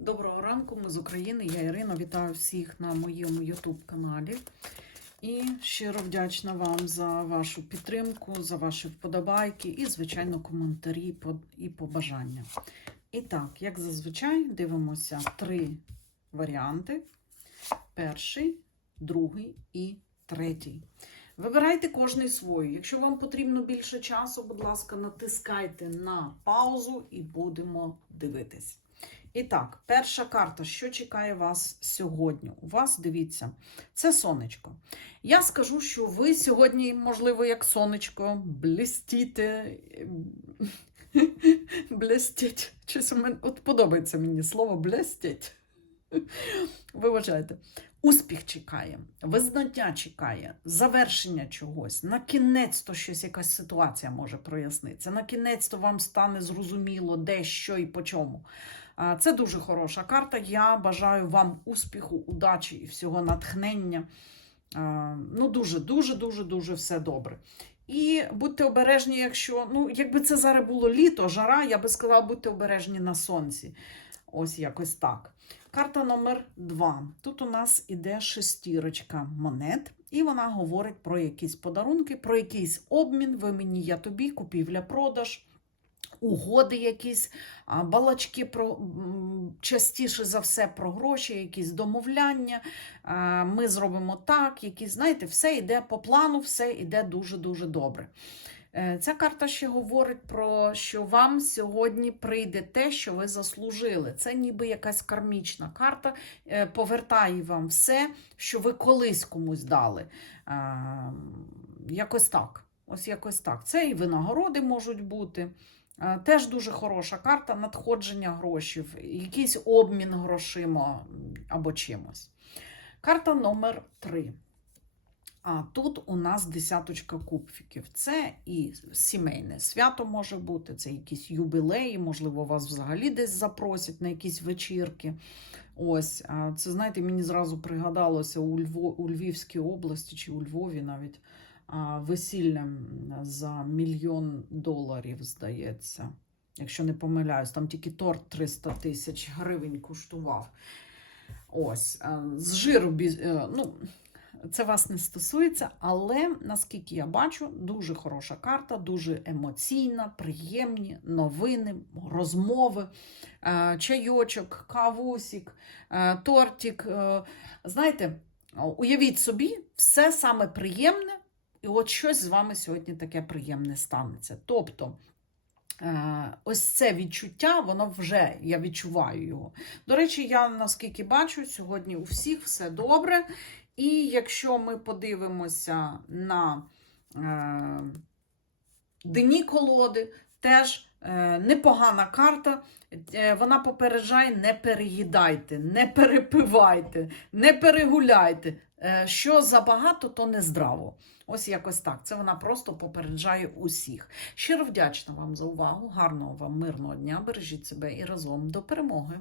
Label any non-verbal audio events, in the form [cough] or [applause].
Доброго ранку, ми з України. Я Ірина. Вітаю всіх на моєму YouTube каналі. І щиро вдячна вам за вашу підтримку, за ваші вподобайки і, звичайно, коментарі і побажання. І так, як зазвичай, дивимося три варіанти: перший, другий і третій. Вибирайте кожний свій. Якщо вам потрібно більше часу, будь ласка, натискайте на паузу і будемо дивитись. І так, перша карта, що чекає вас сьогодні? У вас дивіться, це сонечко. Я скажу, що ви сьогодні, можливо, як сонечко, блістіте. [laughs] Блестіть. Щось от подобається мені слово блестіть. Ви вважаєте. Успіх чекає, визнання чекає, завершення чогось. На кінець то щось, якась ситуація може прояснитися. На кінець то вам стане зрозуміло, де, що і по чому. Це дуже хороша карта. Я бажаю вам успіху, удачі і всього натхнення. Ну, дуже, дуже, дуже, дуже все добре. І будьте обережні, якщо, ну, якби це зараз було літо, жара, я би сказала, будьте обережні на сонці. Ось якось так. Карта номер 2. Тут у нас іде шестірочка монет, і вона говорить про якісь подарунки, про якийсь обмін. Ви мені, я тобі, купівля-продаж, угоди якісь, балачки про частіше за все про гроші, якісь домовляння. Ми зробимо так, якісь, знаєте, все йде по плану, все йде дуже-дуже добре. Е, Ця карта ще говорить про що вам сьогодні прийде те, що ви заслужили. Це ніби якась кармічна карта, е, повертає вам все, що ви колись комусь дали. Е, Якось так. Ось якось так. Це і винагороди можуть бути. Теж дуже хороша карта надходження грошів, якийсь обмін грошима або чимось. Карта номер 3. А тут у нас десяточка кубків. Це і сімейне свято може бути, це якісь юбілеї, можливо, вас взагалі десь запросять на якісь вечірки. Ось, це, знаєте, мені зразу пригадалося у, Льво, у Львівській області чи у Львові навіть весілля за мільйон доларів, здається. Якщо не помиляюсь, там тільки торт 300 тисяч гривень коштував. Ось, з жиру, е, ну, це вас не стосується, але наскільки я бачу, дуже хороша карта, дуже емоційна, приємні новини, розмови, е, чайочок, кавусік, е, тортик. Е, Знаєте, уявіть собі, все саме приємне, і от щось з вами сьогодні таке приємне станеться. Тобто. Ось це відчуття, воно вже я відчуваю його. До речі, я наскільки бачу, сьогодні у всіх все добре. І якщо ми подивимося на е, дні колоди, теж е, непогана карта. Е, вона попереджає: не переїдайте, не перепивайте, не перегуляйте. Е, що забагато, то не здраво. Ось якось так. Це вона просто попереджає усіх. Щиро вдячна вам за увагу. Гарного вам мирного дня. Бережіть себе і разом до перемоги.